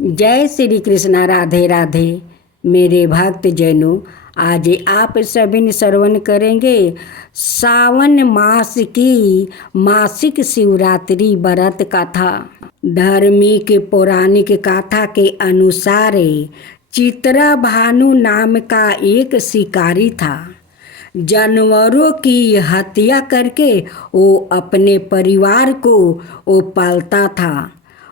जय श्री कृष्णा। राधे राधे मेरे भक्त जनों, आज आप सभी ने श्रवण करेंगे सावन मास की मासिक शिवरात्रि व्रत कथा। धार्मिक पौराणिक कथा के अनुसार चित्रा भानु नाम का एक शिकारी था। जानवरों की हत्या करके वो अपने परिवार को वो पालता था।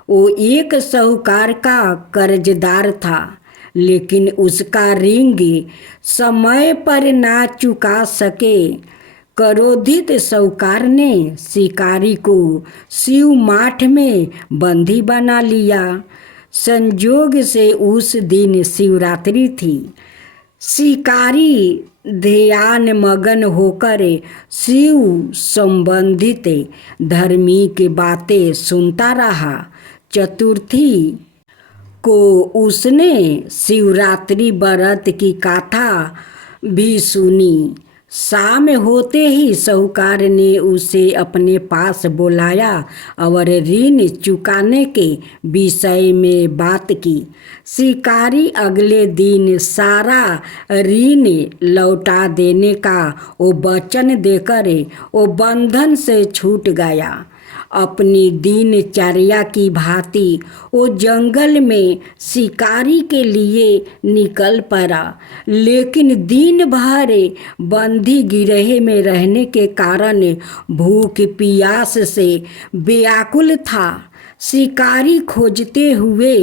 वो एक साहूकार का कर्जदार था, लेकिन उसका ऋण समय पर ना चुका सके। क्रोधित साहूकार ने शिकारी को शिव माठ में बंदी बना लिया। संयोग से उस दिन शिवरात्रि थी। शिकारी ध्यान मगन होकर शिव संबंधित धार्मिक बातें सुनता रहा। चतुर्थी को उसने शिवरात्रि व्रत की कथा भी सुनी। शाम होते ही साहूकार ने उसे अपने पास बुलाया और ऋण चुकाने के विषय में बात की। शिकारी अगले दिन सारा ऋण लौटा देने का वो वचन देकर वो बंधन से छूट गया। अपनी दिनचर्या की भांति वो जंगल में शिकारी के लिए निकल पड़ा, लेकिन दिन भर बंदी गिरहे में रहने के कारण भूख प्यास से व्याकुल था। शिकारी खोजते हुए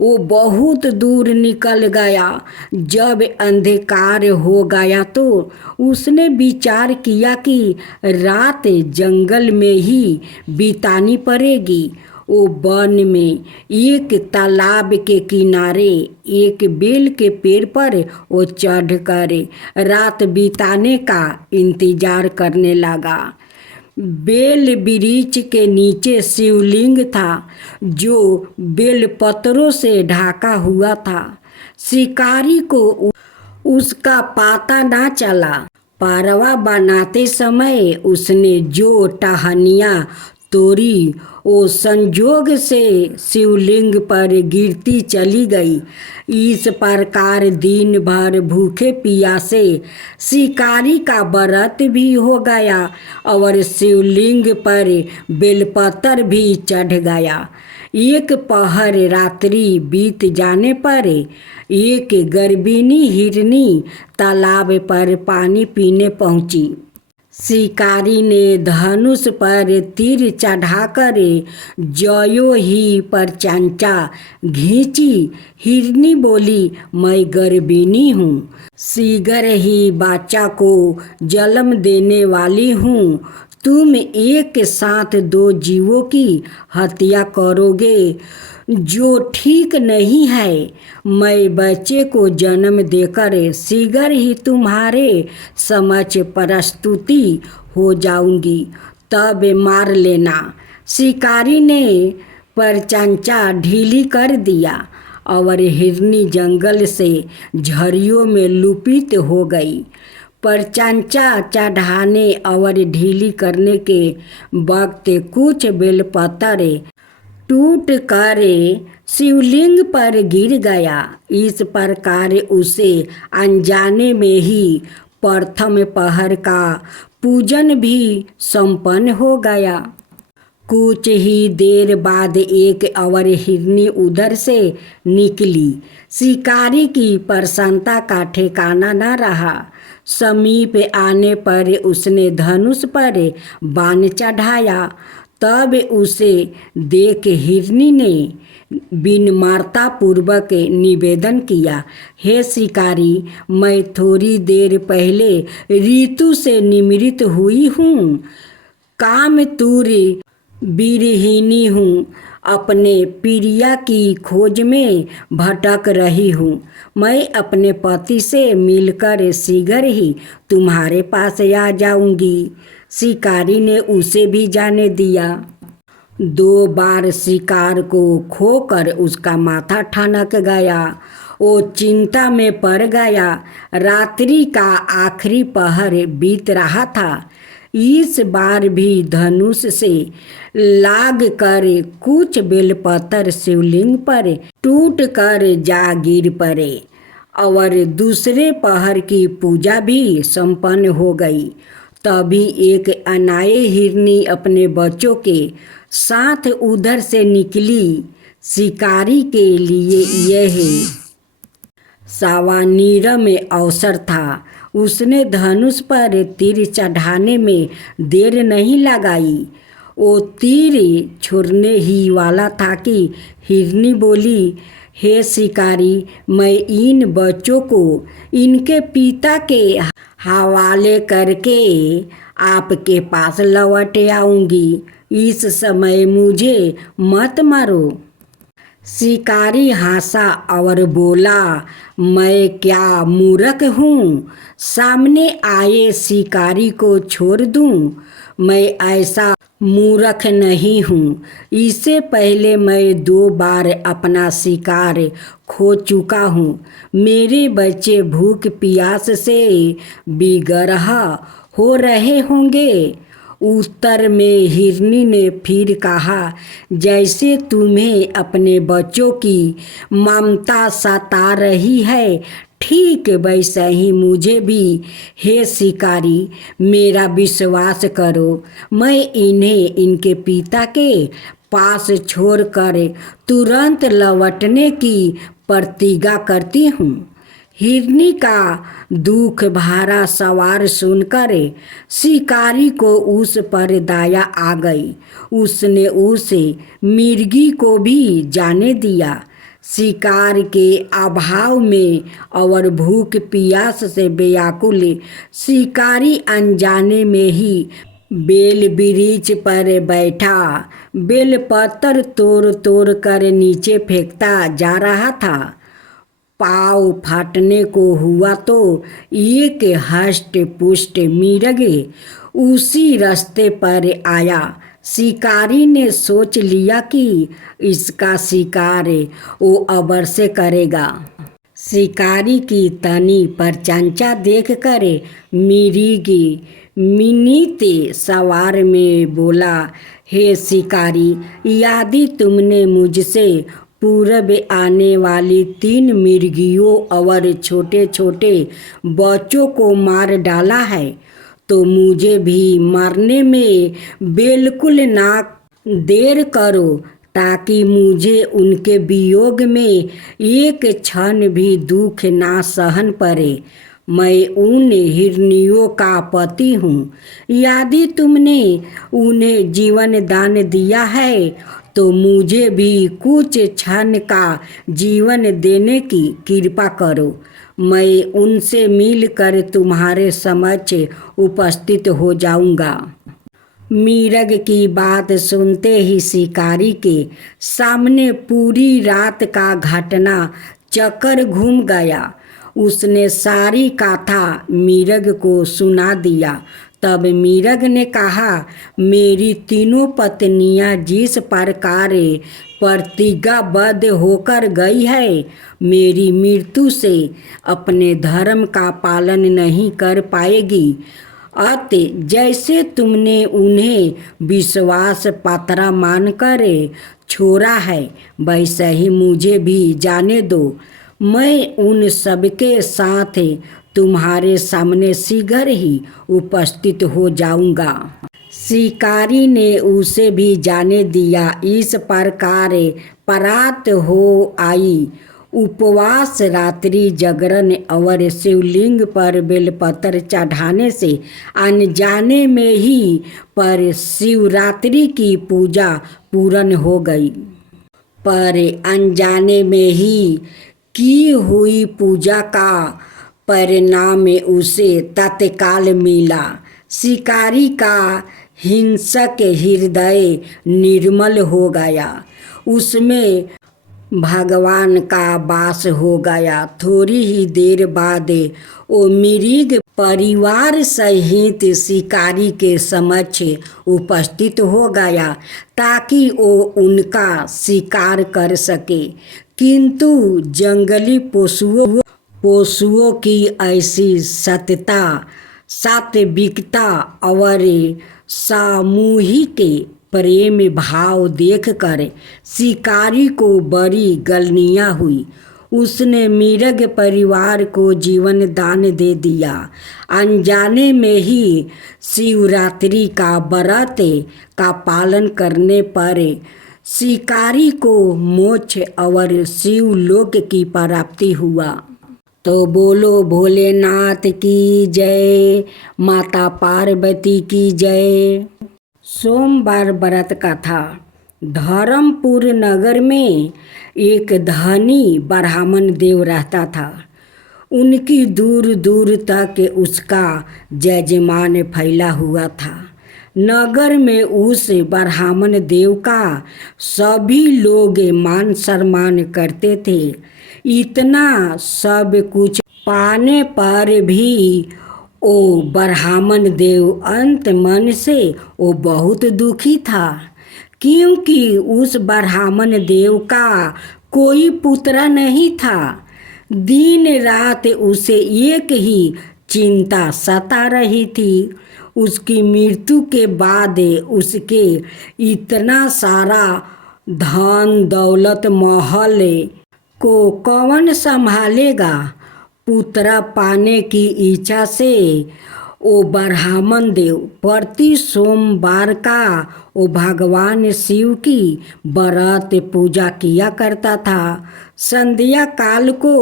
वो बहुत दूर निकल गया। जब अंधकार हो गया तो उसने विचार किया कि रात जंगल में ही बितानी पड़ेगी। वो वन में एक तालाब के किनारे एक बेल के पेड़ पर वो चढ़कर रात बिताने का इंतजार करने लगा। बेल वृक्ष के नीचे शिवलिंग था, जो बेल पत्रों से ढका हुआ था। शिकारी को उसका पता ना चला। पारवा बनाते समय उसने जो टहनियाँ तोड़ी वो संजोग से शिवलिंग पर गिरती चली गई। इस प्रकार दिन भर भूखे प्यासे शिकारी का व्रत भी हो गया और शिवलिंग पर बेलपत्र भी चढ़ गया। एक पहर रात्रि बीत जाने पर एक गर्भिणी हिरनी तालाब पर पानी पीने पहुंची। शिकारी ने धनुष पर तीर चढ़ाकर ज्यों ही परचंचा घींची। हिरनी बोली, मैं गर्भिणी हूँ, शीघ्र ही बच्चा को जन्म देने वाली हूँ। तुम एक साथ दो जीवों की हत्या करोगे, जो ठीक नहीं है। मैं बच्चे को जन्म देकर शीघ्र ही तुम्हारे समक्ष प्रस्तुति हो जाऊंगी, तब मार लेना। शिकारी ने परचंचा ढीली कर दिया और हिरनी जंगल से झड़ियों में लुपित हो गई। परचंचा चढ़ाने और ढीली करने के वक्त कुछ बेलपत्र टूट कर शिवलिंग पर गिर गया। इस प्रकार उसे अनजाने में ही प्रथम पहर का पूजन भी संपन्न हो गया। कुछ ही देर बाद एक और हिरनी उधर से निकली। शिकारी की प्रसन्नता का ठिकाना न रहा। समीप आने पर उसने धनुष पर बाण चढ़ाया। तब उसे देख हिरनी ने विनम्रता पूर्वक निवेदन किया, हे शिकारी, मैं थोड़ी देर पहले ऋतु से निमृत हुई हूँ। कामतुर विरहिणी हूँ। अपने प्रिया की खोज में भटक रही हूँ। मैं अपने पति से मिलकर शीघ्र ही तुम्हारे पास आ जाऊंगी। शिकारी ने उसे भी जाने दिया। 2 बार शिकार को खोकर उसका माथा ठनक गया। वो चिंता में पड़ गया। रात्रि का आखिरी पहर बीत रहा था। इस बार भी धनुष से लाग कर कुछ बेलपत्र शिवलिंग पर टूट कर जा गिर पड़े और दूसरे पहर की पूजा भी संपन्न हो गई। तभी एक अनाए हिरनी अपने बच्चों के साथ उधर से निकली। शिकारी के लिए यह सावानीर में अवसर था। उसने धनुष पर तीर चढ़ाने में देर नहीं लगाई। वो तीर छोड़ने ही वाला था कि हिरनी बोली, हे शिकारी, मैं इन बच्चों को इनके पिता के हवाले करके आपके पास लौट आऊंगी। इस समय मुझे मत मारो। शिकारी हंसा और बोला, मैं क्या मूर्ख हूँ, सामने आए शिकारी को छोड़ दूँ? मैं ऐसा मूर्ख नहीं हूँ। इससे पहले मैं 2 बार अपना शिकार खो चुका हूँ। मेरे बच्चे भूख प्यास से बेगरहा हो रहे होंगे। उत्तर में हिरनी ने फिर कहा, जैसे तुम्हें अपने बच्चों की ममता सता रही है, ठीक वैसे ही मुझे भी। हे शिकारी, मेरा विश्वास करो, मैं इन्हें इनके पिता के पास छोड़कर तुरंत लौटने की प्रतिज्ञा करती हूँ। हिरनी का दुख भरा सवाल सुनकर शिकारी को उस पर दया आ गई। उसने उसे मिर्गी को भी जाने दिया। शिकार के अभाव में और भूख प्यास से व्याकुल शिकारी अनजाने में ही बेल वृक्ष पर बैठा बेलपत्र तोड़ तोड़ कर नीचे फेंकता जा रहा था। पाँव फाटने को हुआ तो एक हष्ट पुष्ट मिर्ग उसी रास्ते पर आया। शिकारी ने सोच लिया कि इसका शिकार वो अवश्य करेगा। शिकारी की तनी पर चंचा देखकर मिर्ग मिनीत सवार में बोला, हे शिकारी, यदि तुमने मुझसे पूरब आने वाली 3 मिर्गियों और छोटे छोटे बच्चों को मार डाला है तो मुझे भी मारने में बिल्कुल ना देर करो, ताकि मुझे उनके वियोग में एक क्षण भी दुख ना सहन पड़े। मैं उन हिरनियों का पति हूँ। यदि तुमने उन्हें जीवन दान दिया है तो मुझे भी कुछ क्षण का जीवन देने की कृपा करो। मैं उनसे मिलकर तुम्हारे समक्ष उपस्थित हो जाऊंगा। मिर्ग की बात सुनते ही शिकारी के सामने पूरी रात का घटना चक्कर घूम गया। उसने सारी कथा मिर्ग को सुना दिया। तब मिर्ग ने कहा, मेरी 3 पत्नियां जिस प्रकार प्रतिज्ञाबद्ध होकर गई है, मेरी मृत्यु से अपने धर्म का पालन नहीं कर पाएगी। अतः जैसे तुमने उन्हें विश्वास पात्र मानकर छोड़ा है, वैसे ही मुझे भी जाने दो। मैं उन सबके साथ तुम्हारे सामने शीघ्र ही उपस्थित हो जाऊंगा। शिकारी ने उसे भी जाने दिया। इस प्रकार परात हो आई। उपवास, रात्रि जागरण और शिवलिंग पर बेलपत्र चढ़ाने से अनजाने में ही पर शिवरात्रि की पूजा पूर्ण हो गई। पर अनजाने में ही की हुई पूजा का परिणाम उसे तत्काल मिला। शिकारी का हिंसक हृदय निर्मल हो गया। उसमें भगवान का वास हो गया। थोड़ी ही देर बाद वो मिर्ग परिवार सहित शिकारी के समक्ष उपस्थित हो गया ताकि वो उनका शिकार कर सके। किंतु जंगली पशुओं की ऐसी सतता सात्विकता और सामूहिक प्रेम भाव देखकर शिकारी को बड़ी गलनियाँ हुई। उसने मृग परिवार को जीवन दान दे दिया। अनजाने में ही शिवरात्रि का व्रत का पालन करने पर शिकारी को मोक्ष और शिवलोक की प्राप्ति हुआ। तो बोलो भोलेनाथ की जय, माता पार्वती की जय। सोमवार व्रत कथा। धर्मपुर नगर में एक धनी ब्राह्मण देव रहता था। उनकी दूर दूर तक उसका जजमान फैला हुआ था। नगर में उस ब्राह्मण देव का सभी लोग मान सम्मान करते थे। इतना सब कुछ पाने पर भी ओ ब्राह्मण देव अंत मन से वो बहुत दुखी था, क्योंकि उस ब्राह्मण देव का कोई पुत्र नहीं था। दिन रात उसे एक ही चिंता सता रही थी। उसकी मृत्यु के बाद उसके इतना सारा धन दौलत महल को कौन संभालेगा। पुत्र पाने की इच्छा से ओ ब्राह्मण देव प्रति सोमवार का ओ भगवान शिव की व्रत पूजा किया करता था। संध्या काल को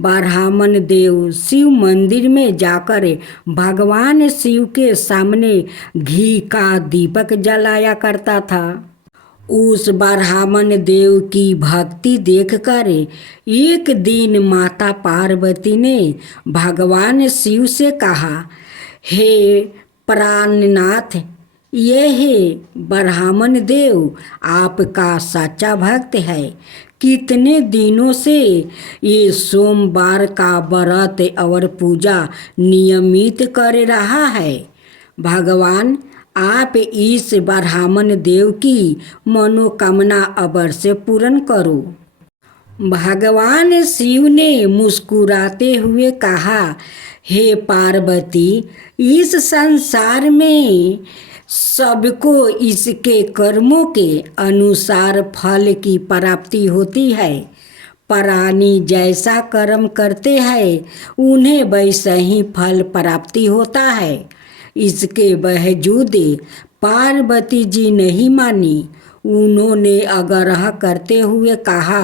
ब्राह्मण देव शिव मंदिर में जाकर भगवान शिव के सामने घी का दीपक जलाया करता था। उस ब्राह्मण देव की भक्ति देखकर एक दिन माता पार्वती ने भगवान शिव से कहा, हे प्राणनाथ, यह ब्राह्मण देव आपका सच्चा भक्त है। कितने दिनों से ये सोमवार का व्रत और पूजा नियमित कर रहा है। भगवान, आप इस ब्राह्मण देव की मनोकामना अवश्य पूर्ण करो। भगवान शिव ने मुस्कुराते हुए कहा, हे पार्वती, इस संसार में सबको इसके कर्मों के अनुसार फल की प्राप्ति होती है। प्राणी जैसा कर्म करते हैं उन्हें वैसा ही फल प्राप्ति होता है। इसके बावजूद पार्वती जी नहीं मानी। उन्होंने आग्रह करते हुए कहा,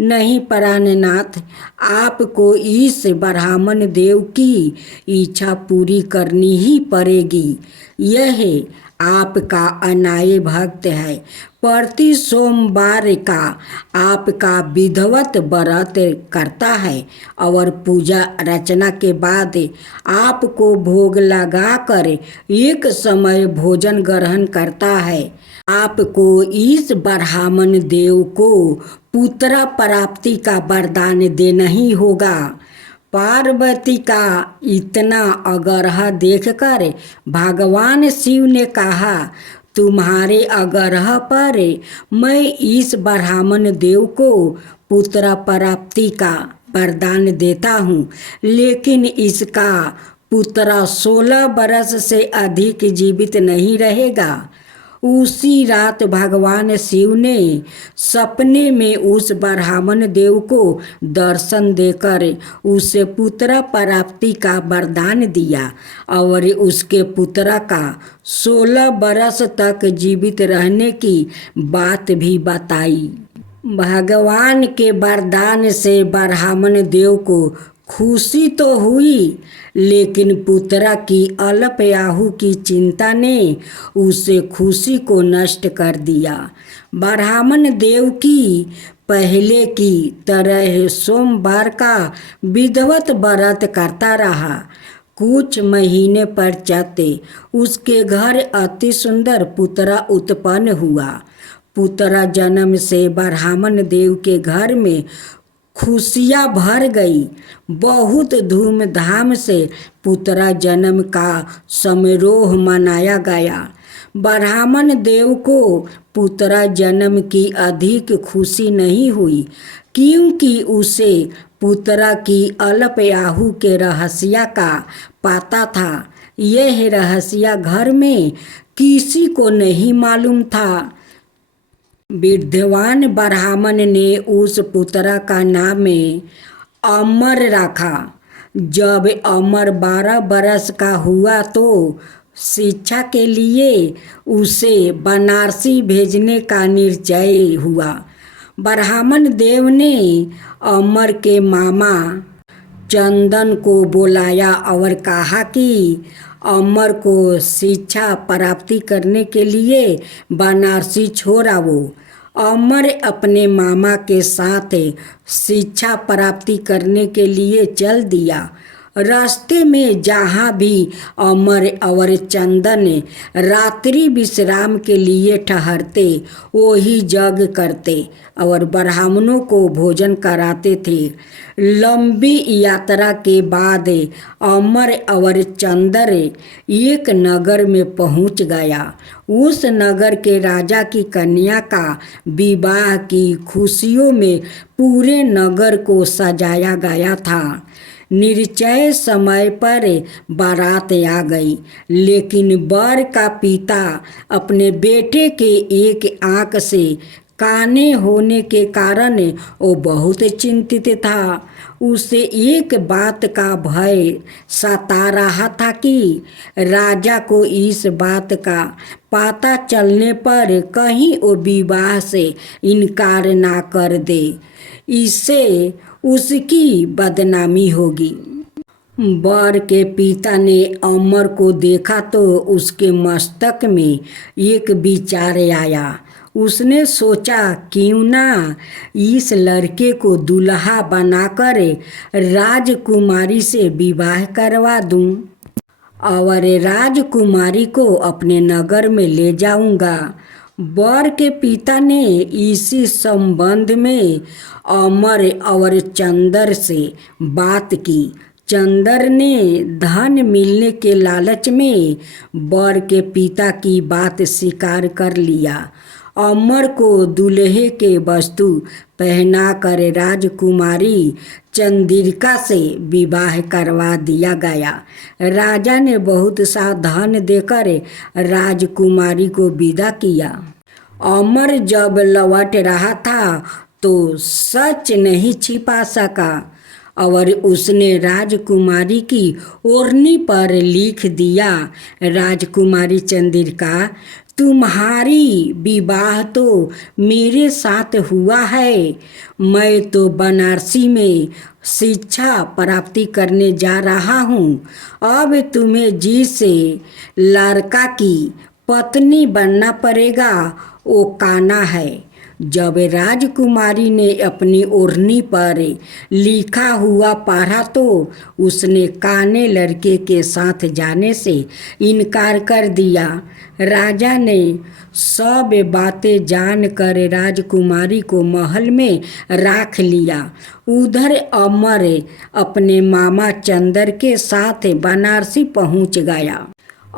नहीं प्राणनाथ, आपको इस ब्राह्मण देव की इच्छा पूरी करनी ही पड़ेगी। यह आपका अनाय भक्त है। प्रति सोमवार का आपका विधिवत व्रत करता है और पूजा रचना के बाद आपको भोग लगाकर एक समय भोजन ग्रहण करता है। आपको इस ब्राह्मण देव को पुत्र प्राप्ति का वरदान देना ही होगा। पार्वती का इतना आग्रह देखकर भगवान शिव ने कहा, तुम्हारे आग्रह पर मैं इस ब्राह्मण देव को पुत्र प्राप्ति का वरदान देता हूँ, लेकिन इसका पुत्र 16 वर्ष से अधिक जीवित नहीं रहेगा। उसी रात भगवान शिव ने सपने में उस ब्राह्मण देव को दर्शन देकर उसे पुत्र प्राप्ति का वरदान दिया और उसके पुत्र का 16 वर्ष तक जीवित रहने की बात भी बताई। भगवान के वरदान से ब्राह्मण देव को खुशी तो हुई, लेकिन पुत्र की अल्पायु की चिंता ने उसे खुशी को नष्ट कर दिया। ब्राह्मण देव की पहले की तरह सोमवार का विधिवत व्रत करता रहा। कुछ महीने पश्चात उसके घर अति सुंदर पुत्र उत्पन्न हुआ। पुत्र जन्म से ब्राह्मण देव के घर में खुशियाँ भर गई। बहुत धूमधाम से पुत्र जन्म का समारोह मनाया गया। ब्राह्मण देव को पुत्र जन्म की अधिक खुशी नहीं हुई, क्योंकि उसे पुत्र की अल्पायु के रहस्य का पता था। यह रहस्य घर में किसी को नहीं मालूम था। विद्वान ब्राह्मण ने उस पुत्र का नाम अमर रखा। जब अमर 12 बरस का हुआ तो शिक्षा के लिए उसे बनारसी भेजने का निश्चय हुआ। ब्राह्मण देव ने अमर के मामा चंदन को बुलाया और कहा कि अमर को शिक्षा प्राप्ति करने के लिए बनारसी छोड़ाओ। अमर अपने मामा के साथ शिक्षा प्राप्ति करने के लिए चल दिया। रास्ते में जहाँ भी अमर और चंदन रात्रि विश्राम के लिए ठहरते वही जग करते और ब्राह्मणों को भोजन कराते थे। लंबी यात्रा के बाद अमर और चंदर एक नगर में पहुंच गया। उस नगर के राजा की कन्या का विवाह की खुशियों में पूरे नगर को सजाया गया था। निश्चय समय पर बारात आ गई, लेकिन वर का पिता अपने बेटे के एक आंख से काने होने के कारण वो बहुत चिंतित था। उसे एक बात का भय सता रहा था कि राजा को इस बात का पता चलने पर कहीं वो विवाह से इनकार ना कर दे, इससे उसकी बदनामी होगी। वर के पिता ने अमर को देखा तो उसके मस्तक में एक विचार आया। उसने सोचा क्यों ना इस लड़के को दूल्हा बनाकर राजकुमारी से विवाह करवा दूं और राजकुमारी को अपने नगर में ले जाऊंगा। वर के पिता ने इसी संबंध में अमर और चंदर से बात की। चंदर ने धन मिलने के लालच में वर के पिता की बात स्वीकार कर लिया। अमर को दूल्हे के वस्तु पहनाकर राजकुमारी चंद्रिका से विवाह करवा दिया गया। राजा ने बहुत सा धन देकर राजकुमारी को विदा किया। अमर जब लौट रहा था तो सच नहीं छिपा सका और उसने राजकुमारी की ओढ़नी पर लिख दिया, राजकुमारी चंद्रिका, तुम्हारी विवाह तो मेरे साथ हुआ है। मैं तो बनारसी में शिक्षा प्राप्ति करने जा रहा हूँ। अब तुम्हें जिस लड़का की पत्नी बनना पड़ेगा वो काना है। जब राजकुमारी ने अपनी ओढ़नी पर लिखा हुआ पढ़ा तो उसने काने लड़के के साथ जाने से इनकार कर दिया। राजा ने सब बातें जानकर राजकुमारी को महल में रख लिया। उधर अमर अपने मामा चंदर के साथ बनारसी पहुंच गया।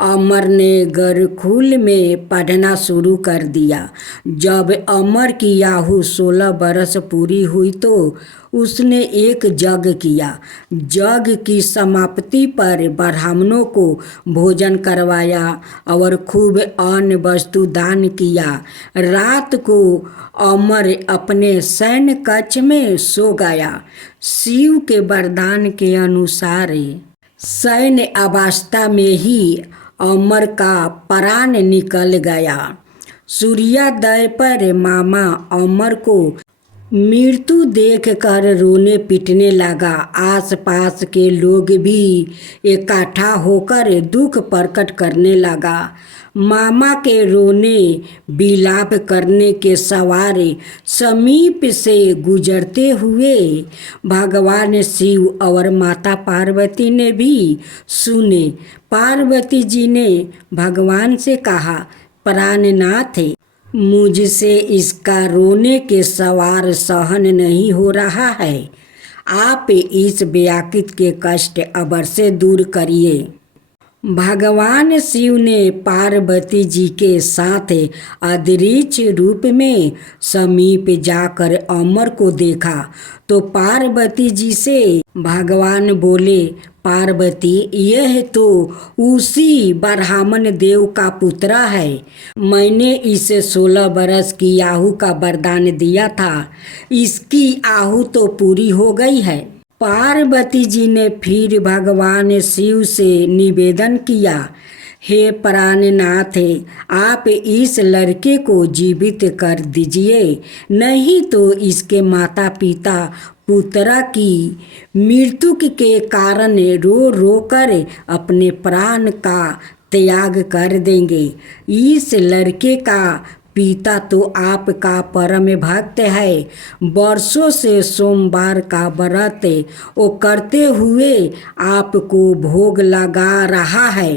अमर ने गुरुकुल में पढ़ना शुरू कर दिया। जब अमर की आयु 16 बरस पूरी हुई तो उसने एक यज्ञ किया। यज्ञ की समाप्ति पर ब्राह्मणों को भोजन करवाया और खूब अन्न वस्तु दान किया। रात को अमर अपने शयन कक्ष में सो गया। शिव के वरदान के अनुसार शयन अवस्था में ही अमर का प्राण निकल गया। सूर्योदय पर मामा अमर को मृत्यु देखकर रोने पीटने लगा। आसपास के लोग भी इकट्ठा होकर दुख प्रकट करने लगा। मामा के रोने विलाप करने के सवारे समीप से गुजरते हुए भगवान शिव और माता पार्वती ने भी सुने। पार्वती जी ने भगवान से कहा, प्राणनाथ, मुझसे इसका रोने के सवार सहन नहीं हो रहा है। आप इस व्याकुल के कष्ट अवश्य दूर करिए। भगवान शिव ने पार्वती जी के साथ अदृश्य रूप में समीप जाकर अमर को देखा तो पार्वती जी से भगवान बोले, पार्वती, यह तो उसी ब्राह्मण देव का पुत्र है। मैंने इसे 16 बरस की आहु का वरदान दिया था। इसकी आहु तो पूरी हो गई है। पार्वती जी ने फिर भगवान शिव से निवेदन किया, हे प्राणनाथ, आप इस लड़के को जीवित कर दीजिए, नहीं तो इसके माता पिता पुत्रा की मृत्यु के कारण रो रो कर अपने प्राण का त्याग कर देंगे। इस लड़के का पिता तो आपका परम भक्त है। वर्षों से सोमवार का व्रत वो करते हुए आपको भोग लगा रहा है।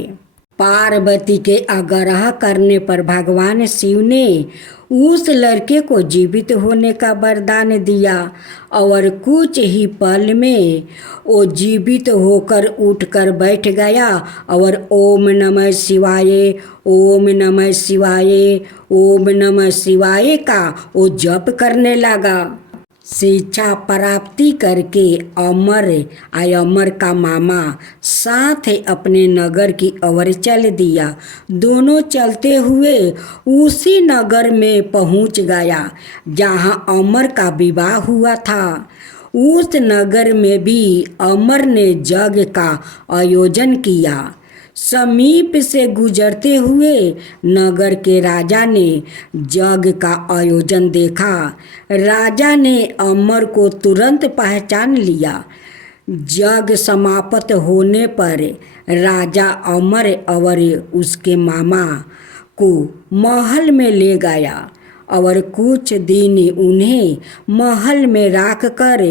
पार्वती के आग्रह करने पर भगवान शिव ने उस लड़के को जीवित होने का वरदान दिया और कुछ ही पल में वो जीवित होकर उठकर बैठ गया और ओम नमः शिवाय, ओम नमः शिवाय, ओम नमः शिवाय का वो जप करने लगा। शिक्षा प्राप्ति करके अमर का मामा साथ अपने नगर की ओर चल दिया। दोनों चलते हुए उसी नगर में पहुंच गया जहां अमर का विवाह हुआ था। उस नगर में भी अमर ने यज्ञ का आयोजन किया। समीप से गुजरते हुए नगर के राजा ने यज्ञ का आयोजन देखा। राजा ने अमर को तुरंत पहचान लिया। यज्ञ समाप्त होने पर राजा अमर और उसके मामा को महल में ले गया और कुछ दिन उन्हें महल में रखकर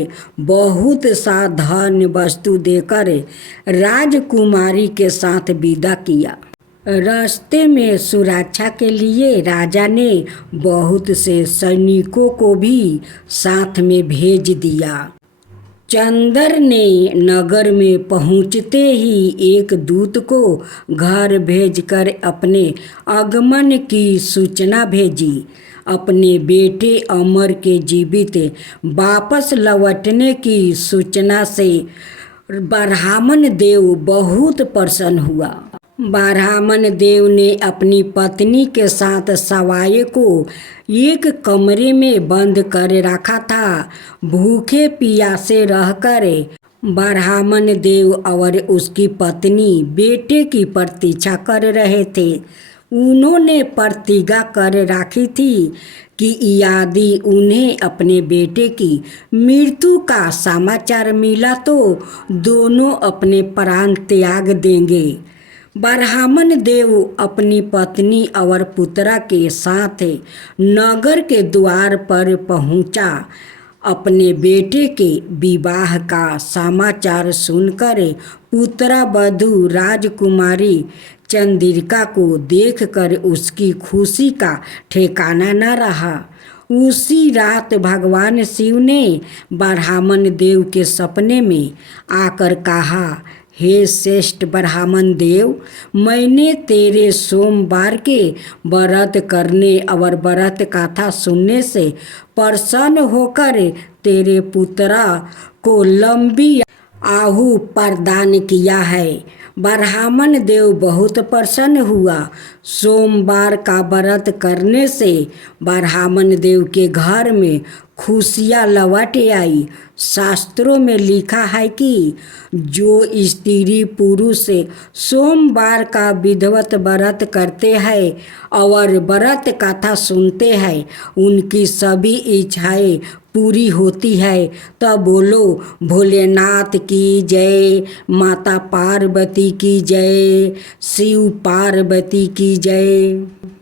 बहुत सा धन वस्तु देकर राजकुमारी के साथ विदा किया। रास्ते में सुरक्षा के लिए राजा ने बहुत से सैनिकों को भी साथ में भेज दिया। चंदर ने नगर में पहुंचते ही एक दूत को घर भेजकर अपने आगमन की सूचना भेजी। अपने बेटे अमर के जीवित वापस लौटने की सूचना से ब्राह्मण देव बहुत प्रसन्न हुआ। ब्राह्मण देव ने अपनी पत्नी के साथ सवाई को एक कमरे में बंद कर रखा था। भूखे प्यासे रहकर ब्राह्मण देव और उसकी पत्नी बेटे की प्रतीक्षा कर रहे थे। उन्होंने प्रतिज्ञा कर रखी थी कि यदि उन्हें अपने बेटे की मृत्यु का समाचार मिला तो दोनों अपने प्राण त्याग देंगे। ब्राह्मण देव अपनी पत्नी और पुत्रा के साथ नगर के द्वार पर पहुंचा। अपने बेटे के विवाह का समाचार सुनकर पुत्रा वधू राजकुमारी चंद्रिका को देखकर उसकी खुशी का ठिकाना न रहा। उसी रात भगवान शिव ने ब्राह्मण देव के सपने में आकर कहा, हे श्रेष्ठ ब्राह्मण देव, मैंने तेरे सोमवार के व्रत करने और व्रत कथा सुनने से प्रसन्न होकर तेरे पुत्रा को लंबी आहु प्रदान किया है। ब्राह्मण देव बहुत प्रसन्न हुआ। सोमवार का व्रत करने से ब्राह्मण देव के घर में खुशियाँ लौट आई। शास्त्रों में लिखा है कि जो स्त्री पुरुष सोमवार का विधिवत व्रत करते हैं और व्रत कथा सुनते हैं, उनकी सभी इच्छाएं पूरी होती है। तब बोलो भोलेनाथ की जय, माता पार्वती की जय, शिव पार्वती की जय।